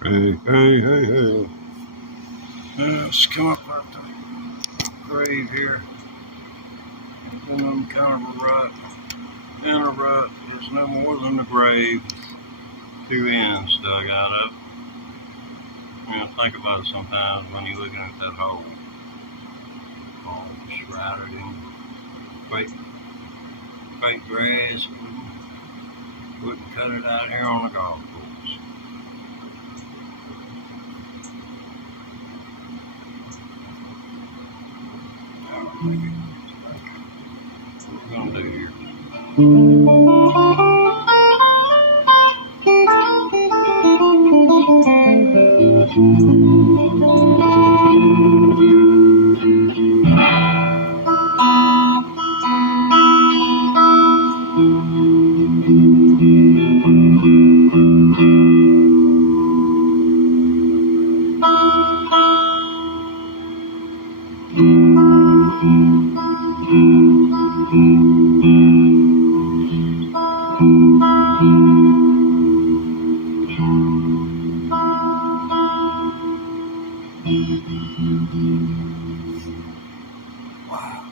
Hey. Let's come up at the grave here. Been in kind of a rut. And a rut is no more than the grave. Two ends dug out of. Think about it sometimes when you're looking at that hole. All shrouded in fake grass. Wouldn't cut it out here on the golf course. What we're gonna do here. Wow.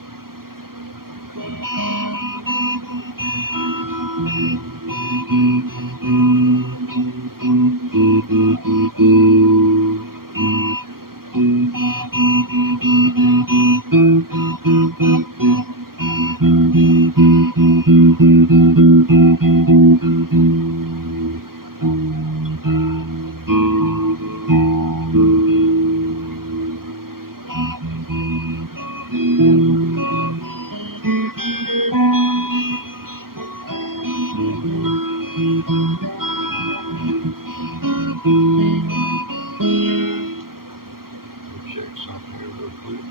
Check something here real quick.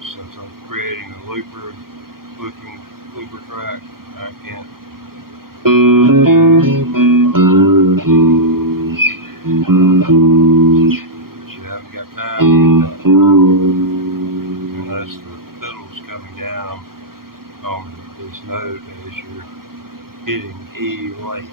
Since I'm creating a looper track, I can't. You haven't got time to get that unless the fiddle's coming down on this note as you're hitting E late.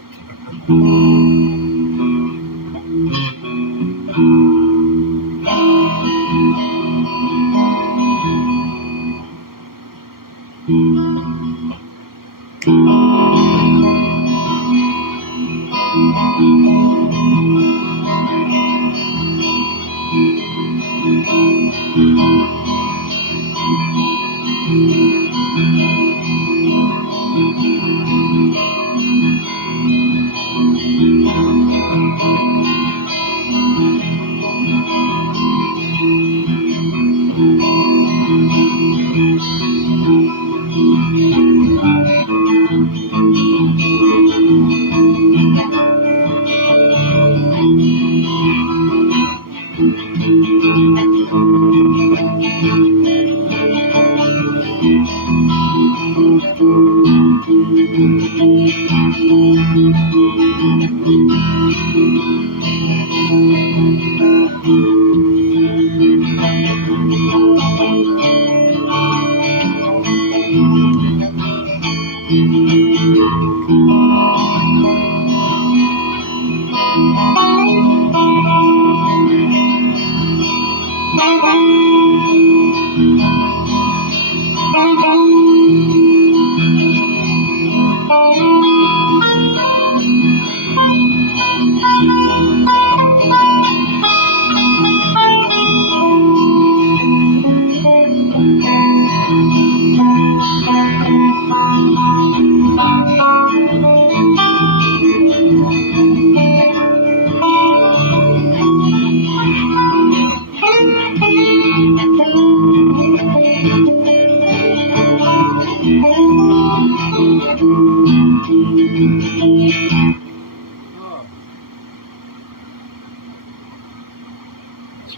So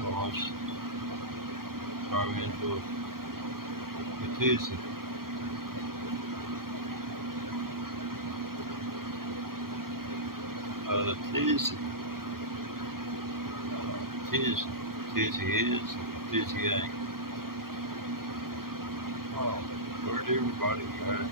I was throwing into a tizzy. Tizzy. Tizzy. Tizzy is, tizzy ain't. Oh, where'd everybody go?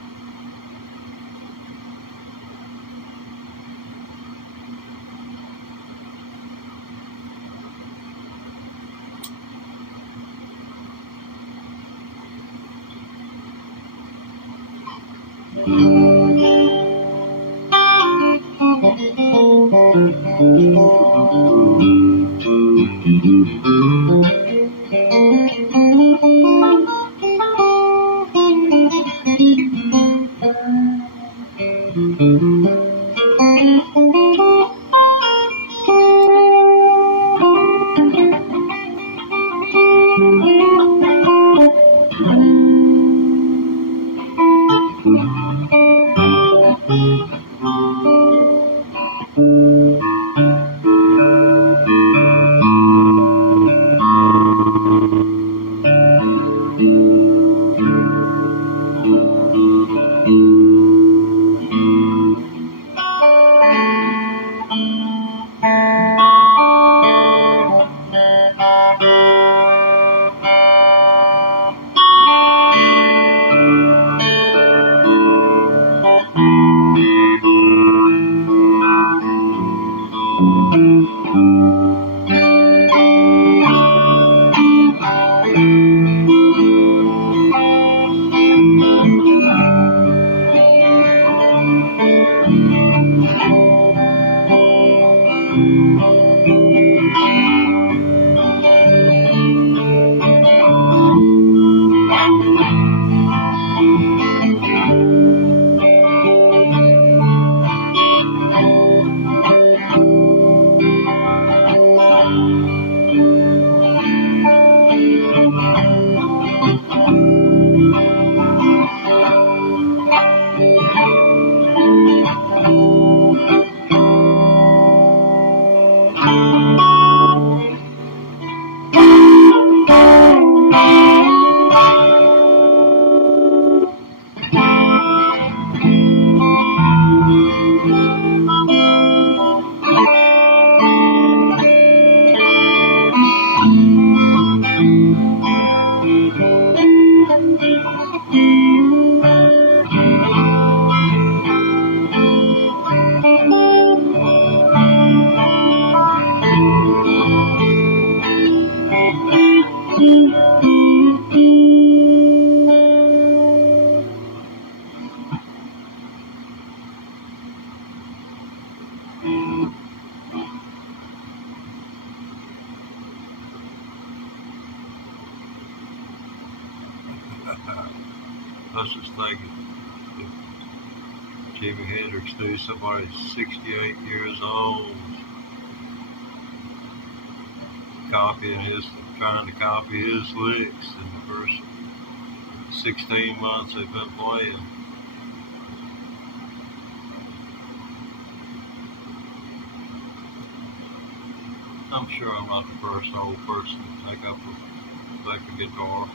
I was just thinking, if Jimi Hendrix knew somebody 68 years old trying to copy his licks in the first 16 months they've been playing. I'm sure I'm not the first old person to take up a guitar.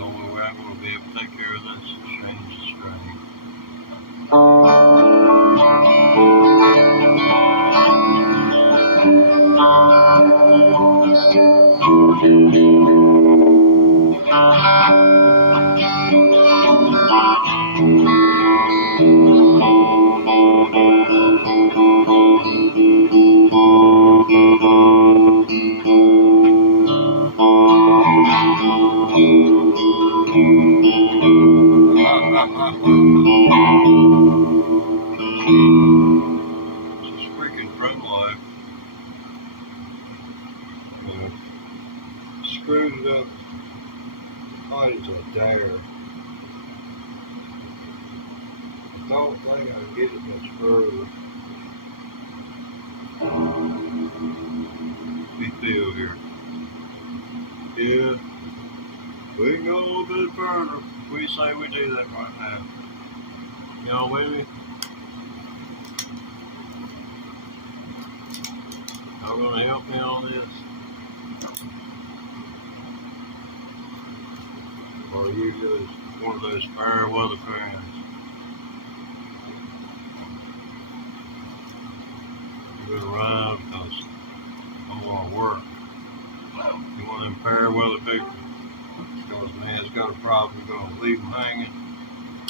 only way I'm going to be able to take care of this is change the string. Just freaking front life. Screwed it up. Thought it was a dare. I don't think I can get it much further. Let me feel here. Yeah, we can go a little bit further. We say we do that right now. Y'all with me? Y'all gonna help me on this? Or are you just one of those fair weather fans? You're gonna ride because I'm gonna work. You want them fair weather people? Because man's got a problem, you're gonna leave them hanging.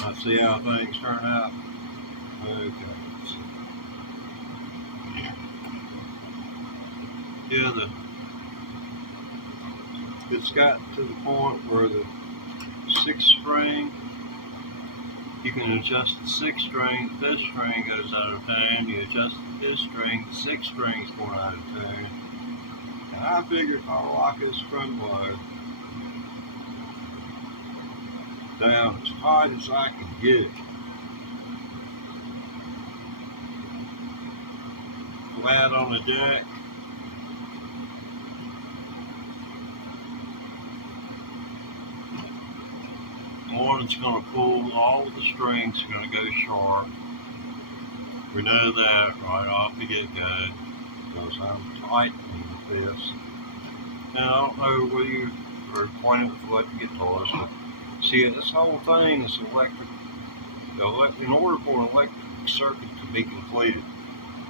Let's see how things turn out. Okay. Yeah, it's got to the point where the 6th string, you can adjust the 6th string, this string goes out of tune, you adjust this string, the 6th string's going out of tune. And I figured if I lock this front wire down as tight as I can get it, flat on the deck, one, it's going to pull all of the strings, are going to go sharp. We know that right off the get-go because I'm tightening this. Now, I don't know whether you are acquainted with what guitars, but see, this whole thing is electric. In order for an electric circuit to be completed,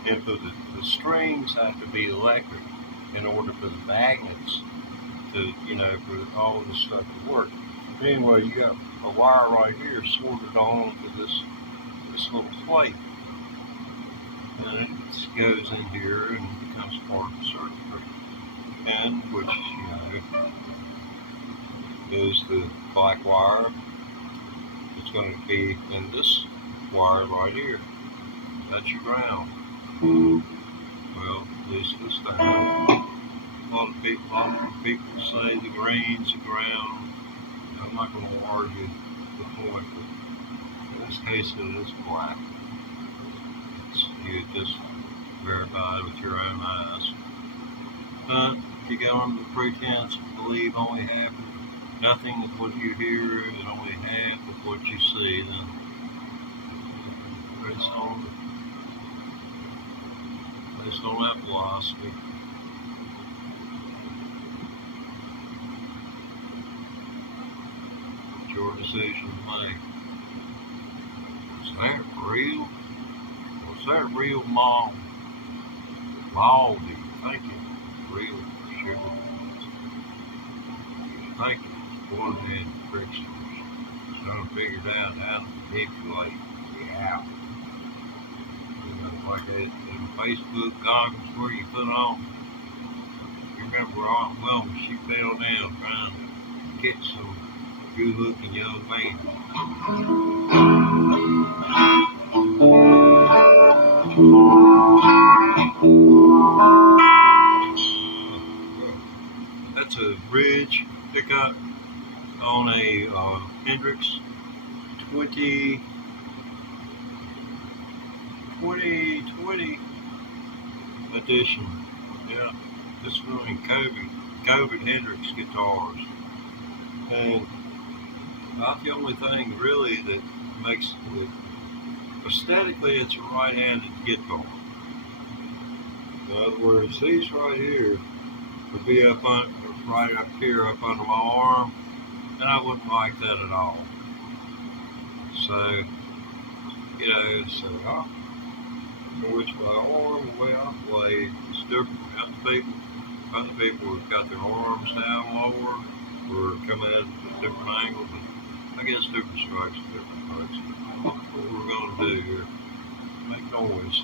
and for the strings have to be electric in order for the magnets to, for all of this stuff to work. Anyway, you got a wire right here sorted on to this little plate, and it goes in here and becomes part of the circuitry, and which is the black wire. It's going to be in this wire right here. That's your ground. Well, at least this time, a lot of people say the green's the ground. I'm not going to argue the point, but in this case it is black. You just verify it with your own eyes. But if you go under the pretense to believe only nothing of what you hear and only half of what you see, then based on that philosophy, your decision to make. Is that real? Was that real, Mom? Mom, do you think it's real? Sure. You think it's going ahead and friction. Trying to figure out how to manipulate the out. Like that Facebook goggles where you put on. You remember Aunt Wilma, she fell down trying to catch some good-looking young man. That's a bridge pickup on a Hendrix 2020 edition. Yeah, this is running COVID Hendrix guitars. And about the only thing really that makes it, aesthetically, it's a right-handed guitar. In other words, these right here would be right up here up under my arm, and I wouldn't like that at all. So, you know, which my arm, the way I play, it's different. Other people have got their arms down lower or coming at a different angle, but I guess different strokes for different folks. What we're going to do here, make noise.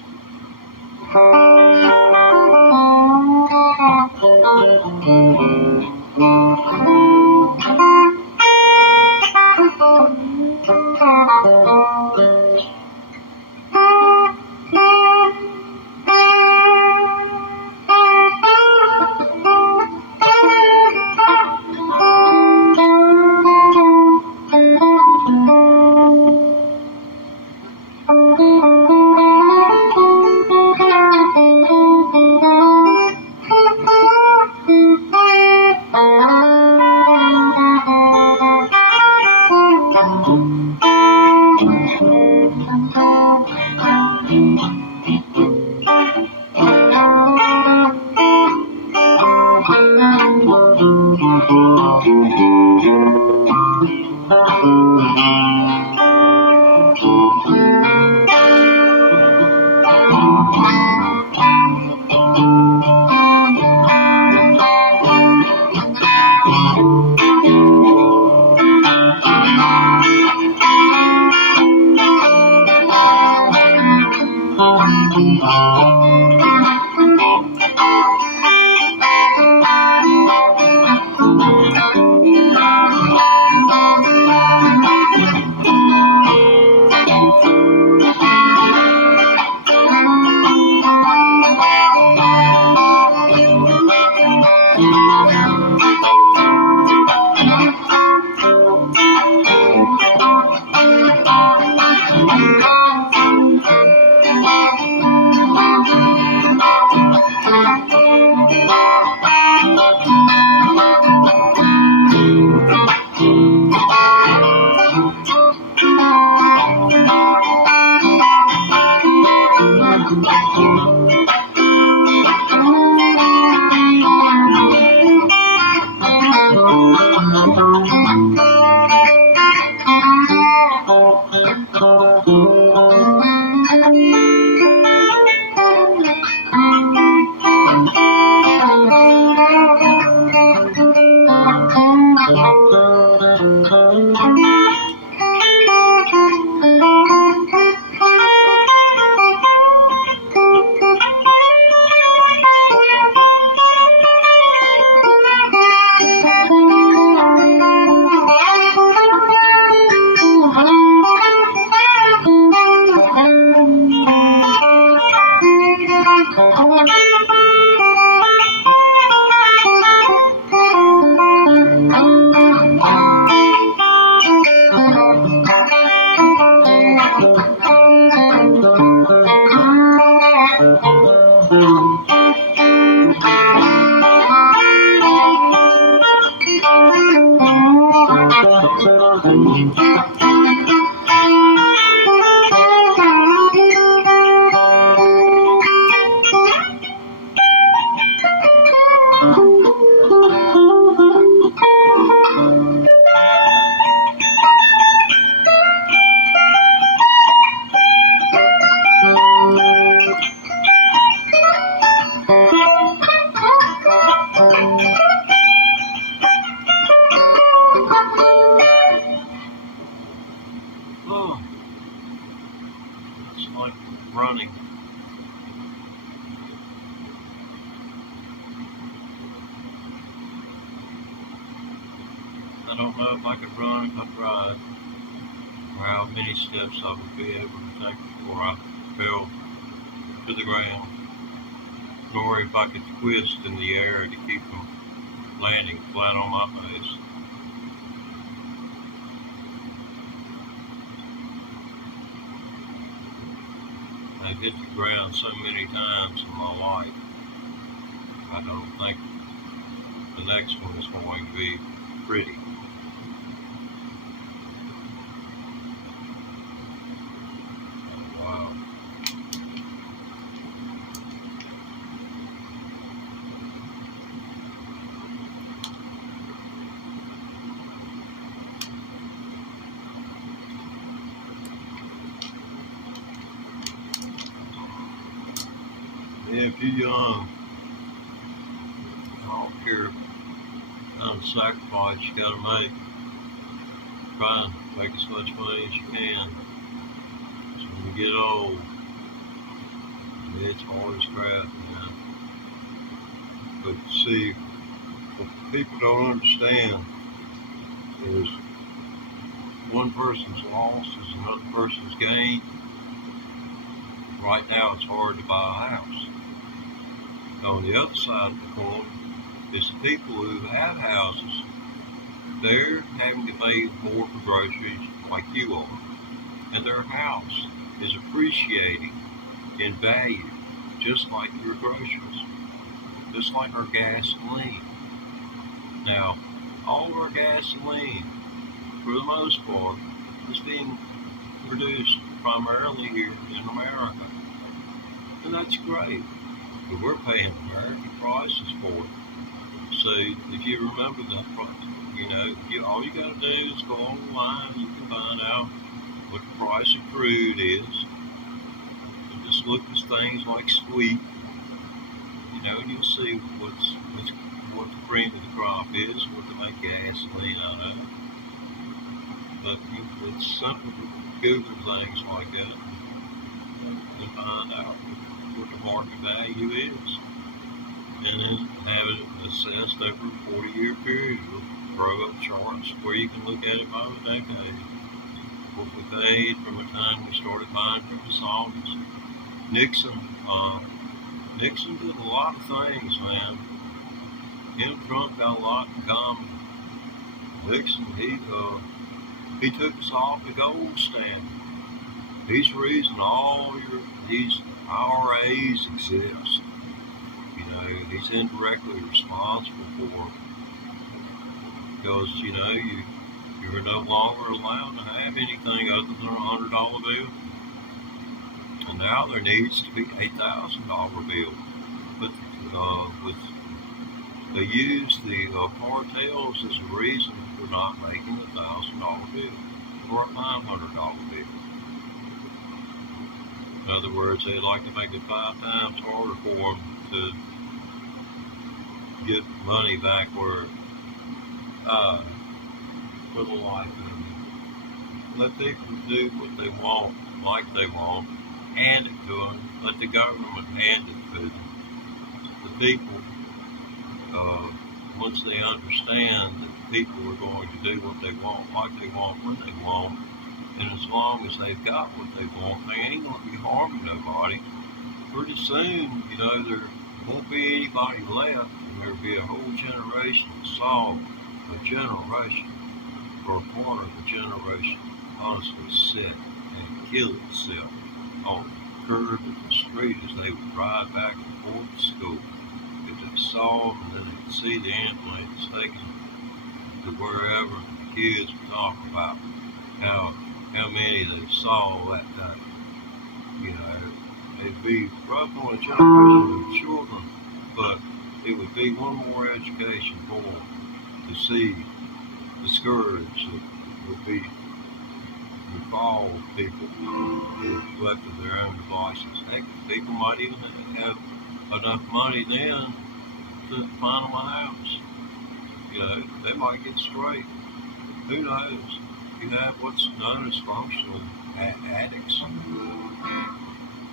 Oh, it's like running. I don't know if I could run if I tried, or how many steps I would be able to take before I fell to the ground, nor if I could twist in the air to keep from landing flat on my face. I've hit the ground so many times in my life. I don't think the next one is going to be pretty. Wow. Yeah, if you're young, I don't care what kind of sacrifice you gotta make. Try and make as much money as you can. So when you get old, it's hard as crap, man. But see, what people don't understand is one person's loss is another person's gain. Right now, it's hard to buy a house. On the other side of the coin is the people who have houses. They're having to pay more for groceries like you are. And their house is appreciating in value just like your groceries, just like our gasoline. Now, all of our gasoline, for the most part, is being produced primarily here in America. And that's great. But we're paying American prices for it. So if you remember that, all you got to do is go online. You can find out what the price of crude is. And just look at things like sweet, and you'll see what the cream of the crop is, what to make gasoline out of. But it's simple to Google things like that and find out what the market value is, and then have it assessed over a 40-year period. We'll throw up charts where you can look at it by the decade. What we paid from the time we started buying from the Saudis. Nixon did a lot of things, man. Him and Trump got a lot in common. Nixon, he took us off the gold standard. He's the reason all these IRAs exist. He's indirectly responsible for it. Because, you're no longer allowed to have anything other than a $100 bill. And now there needs to be $8,000 bill. But they use the cartels as a reason for not making a $1,000 bill or a $500 bill. In other words, they'd like to make it 5 times harder for them to get money back where for the life of them. Let people do what they want, like they want, hand it to them, let the government hand it to them. The people, once they understand that people are going to do what they want, like they want, when they want, and as long as they've got what they want, they ain't going to be harming nobody. Pretty soon, there won't be anybody left, and there'll be a whole generation to solve a generation or a part of a generation honestly sit and kill itself on the curb of the street as they would ride back and forth to school. If they saw them, and then they could see the ambulance taking them to wherever the kids would talk about how many they saw that day. It'd be rough on a generation of children, but it would be one more education for them to see the scourge that would befall people who left to their own devices. Heck, people might even have enough money then to find them a house. They might get straight. Who knows? You have what's known as functional addicts,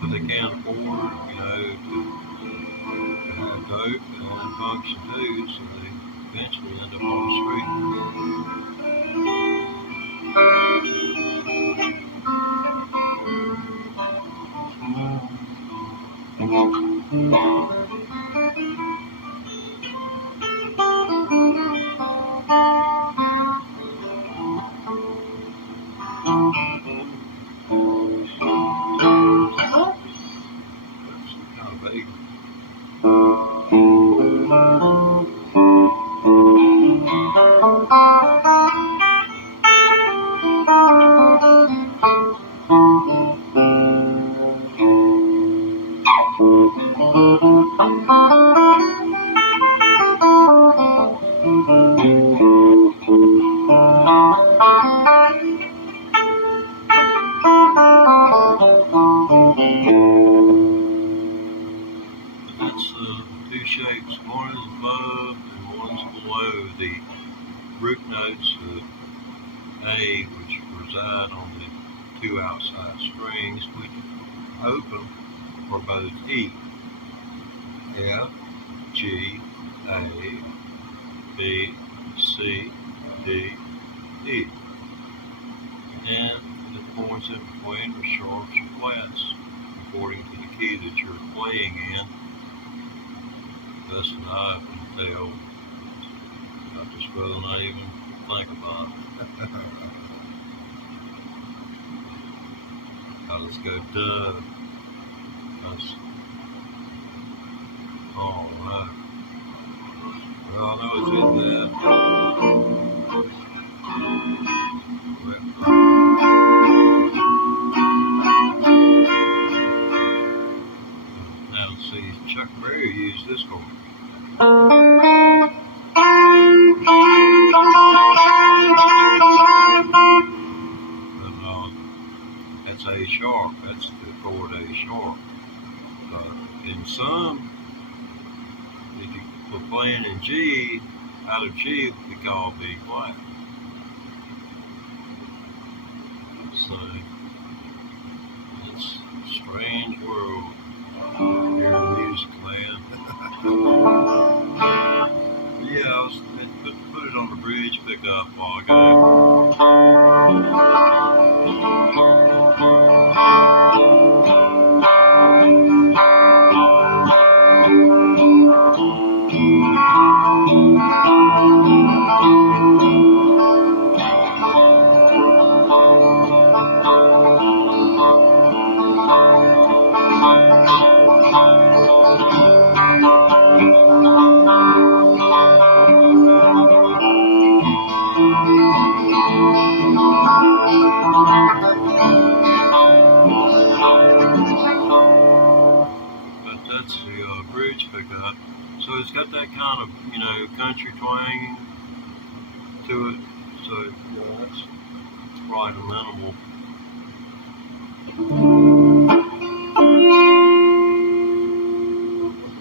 but they can't afford, to have dope and function too, so they eventually end up on the street. A, which reside on the two outside strings, which open for both E. F, G, A, B, C, D, E. And the points in between are sharps or flats, according to the key that you're playing in. Best that I can tell. I'd just rather not even think about it. Now let's go duh. That's alright. Well, I know it's in there. Now see, Chuck Berry used this chord. That's A sharp. That's the chord A sharp. In some, if you were playing in G, out of G, we call B flat. So it's a strange world here in music land. Yeah, I was put it on the bridge pickup while ago. That's the bridge pickup. So it's got that kind of, country twang to it. So, that's quite amenable.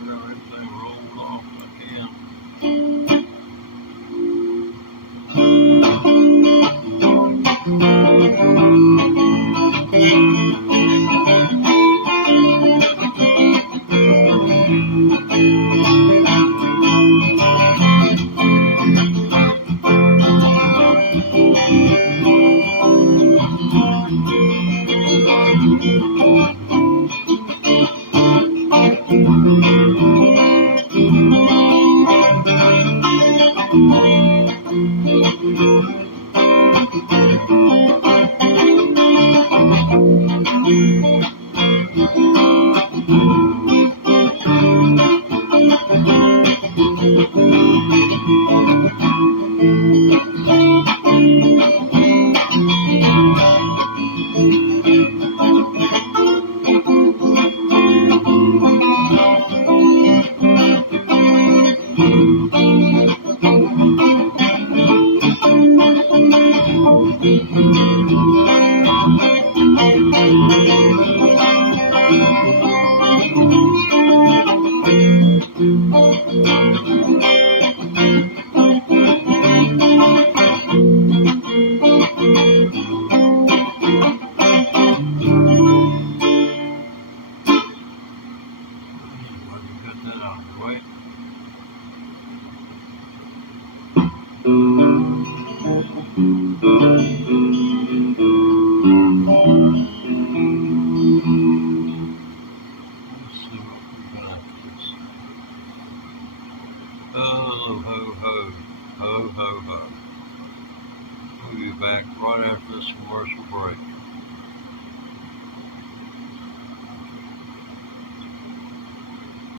Got everything rolled off if I can. We'll be back right after this commercial break.